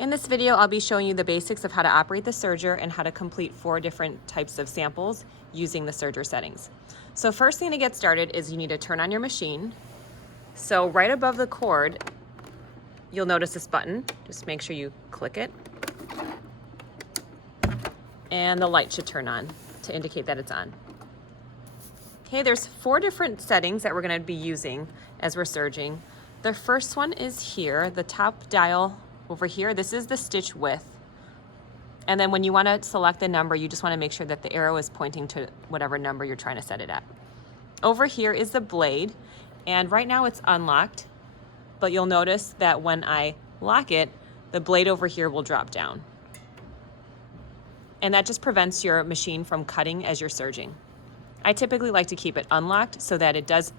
In this video, I'll be showing you the basics of how to operate the serger and how to complete 4 different types of samples using the serger settings. So first thing to get started is you need to turn on your machine. So right above the cord, you'll notice this button. Just make sure you click it. And the light should turn on to indicate that it's on. Okay, there's 4 different settings that we're going to be using as we're serging. The first one is here, the top dial over here. This is the stitch width. And then when you want to select the number, you just want to make sure that the arrow is pointing to whatever number you're trying to set it at. Over here is the blade, and right now it's unlocked, but you'll notice that when I lock it, the blade over here will drop down. And that just prevents your machine from cutting as you're serging. I typically like to keep it unlocked so that it does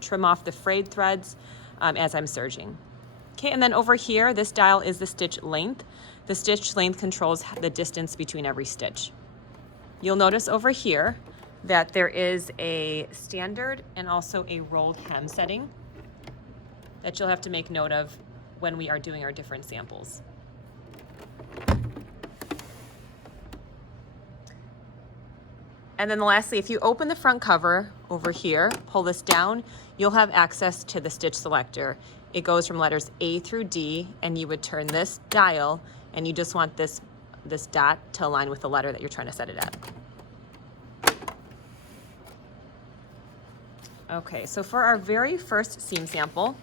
trim off the frayed threads as I'm serging. Okay, and then over here, this dial is the stitch length. The stitch length controls the distance between every stitch. You'll notice over here that there is a standard and also a rolled hem setting that you'll have to make note of when we are doing our different samples. And then lastly, if you open the front cover over here, pull this down, you'll have access to the stitch selector. It goes from letters A through D, and you would turn this dial, and you just want this dot to align with the letter that you're trying to set it at. Okay, so for our very first seam sample,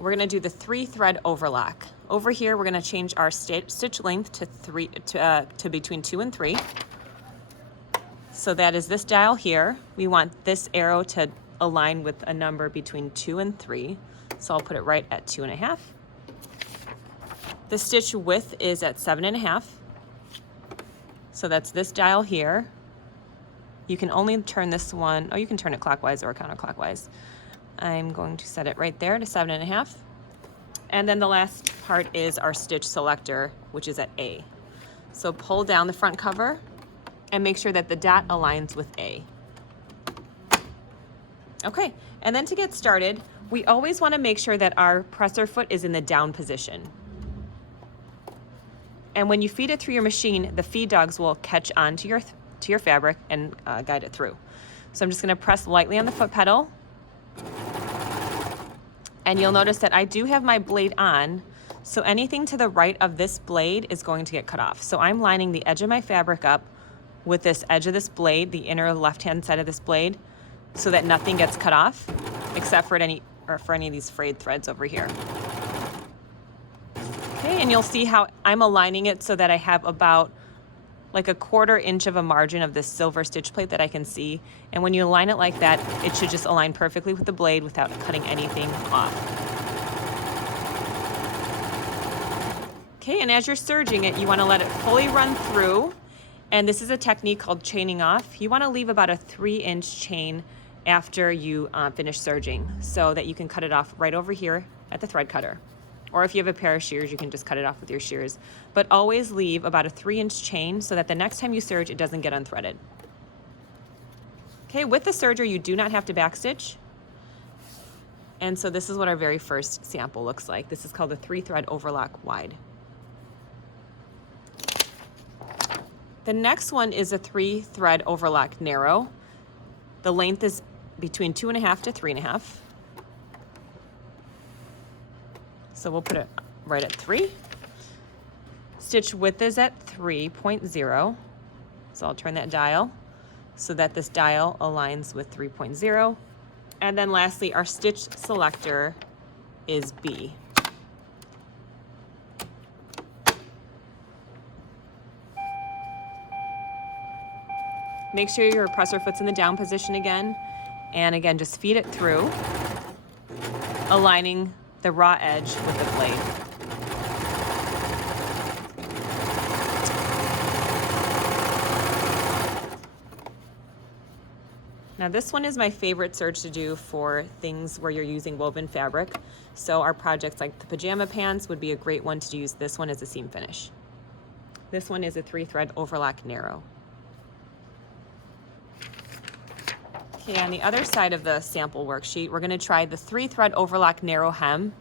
we're gonna do the 3-thread overlock. Over here, we're gonna change our stitch length to between 2 and 3. So that is this dial here. We want this arrow to align with a number between 2 and 3. So I'll put it right at 2.5. The stitch width is at 7.5. So that's this dial here. You can only turn this one, you can turn it clockwise or counterclockwise. I'm going to set it right there to 7.5. And then the last part is our stitch selector, which is at A. So pull down the front cover and make sure that the dot aligns with A. Okay, and then to get started, we always want to make sure that our presser foot is in the down position. And when you feed it through your machine, the feed dogs will catch on to your fabric and guide it through. So I'm just going to press lightly on the foot pedal. And you'll notice that I do have my blade on, so anything to the right of this blade is going to get cut off. So I'm lining the edge of my fabric up with this edge of this blade, the inner left-hand side of this blade, so that nothing gets cut off, except for any of these frayed threads over here. Okay, and you'll see how I'm aligning it so that I have about like a 1/4 inch of a margin of this silver stitch plate that I can see. And when you align it like that, it should just align perfectly with the blade without cutting anything off. Okay, and as you're serging it, you want to let it fully run through. And this is a technique called chaining off. You want to leave about a 3-inch chain after you finish serging so that you can cut it off right over here at the thread cutter. Or if you have a pair of shears, you can just cut it off with your shears. But always leave about a 3-inch chain so that the next time you serge, it doesn't get unthreaded. Okay, with the serger, you do not have to backstitch. And so this is what our very first sample looks like. This is called the 3-thread overlock wide. The next one is a 3-thread overlock narrow. The length is between 2.5 to 3.5. So we'll put it right at 3. Stitch width is at 3.0. So I'll turn that dial so that this dial aligns with 3.0. And then lastly, our stitch selector is B. Make sure your presser foot's in the down position again. And again, just feed it through, aligning the raw edge with the blade. Now this one is my favorite serge to do for things where you're using woven fabric. So our projects like the pajama pants would be a great one to use this one as a seam finish. This one is a 3-thread overlock narrow. Okay, on the other side of the sample worksheet, we're going to try the 3-thread overlock narrow hem.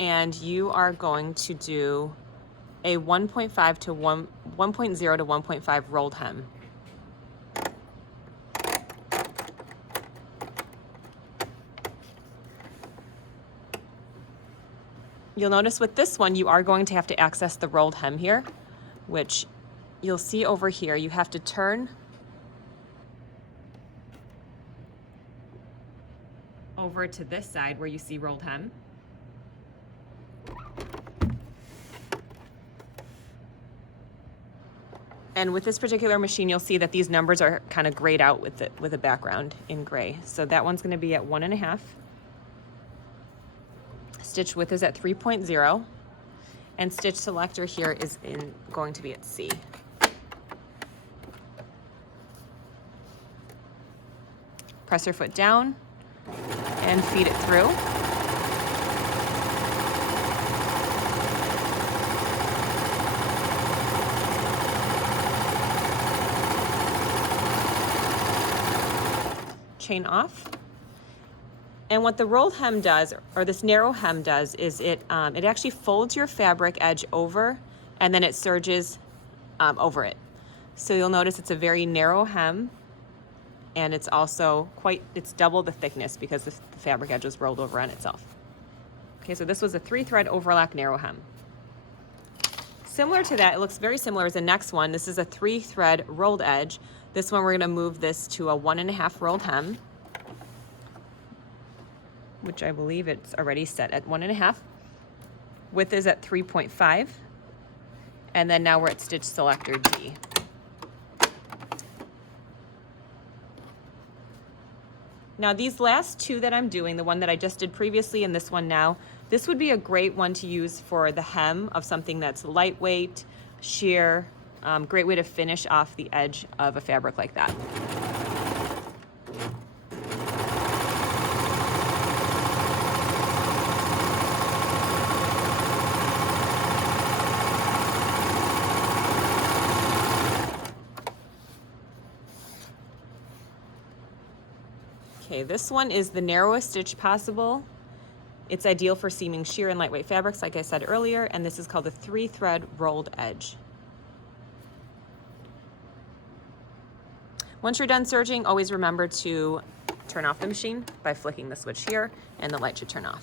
and you are going to do a 1.5 to 1.0 to 1.5 rolled hem. You'll notice with this one, you are going to have to access the rolled hem here, which you'll see over here. You have to turn over to this side where you see rolled hem. And with this particular machine, you'll see that these numbers are kind of grayed out with a background in gray. So that one's going to be at 1.5. Stitch width is at 3.0, and stitch selector here is going to be at C. Press your foot down and feed it through. Chain off. And what the rolled hem does, or this narrow hem does, is it actually folds your fabric edge over, and then it serges over it. So you'll notice it's a very narrow hem, and it's also it's double the thickness because the fabric edge was rolled over on itself. Okay, so this was a 3-thread overlock narrow hem. Similar to that, it looks very similar as the next one. This is a 3-thread rolled edge. This one we're going to move this to a 1.5 rolled hem, which I believe it's already set at 1.5. Width is at 3.5. And then now we're at stitch selector D. Now these last two that I'm doing, the one that I just did previously and this one now, this would be a great one to use for the hem of something that's lightweight, sheer, great way to finish off the edge of a fabric like that. Okay, this one is the narrowest stitch possible. It's ideal for seaming sheer and lightweight fabrics, like I said earlier, and this is called a 3-thread rolled edge. Once you're done serging, always remember to turn off the machine by flicking the switch here, and the light should turn off.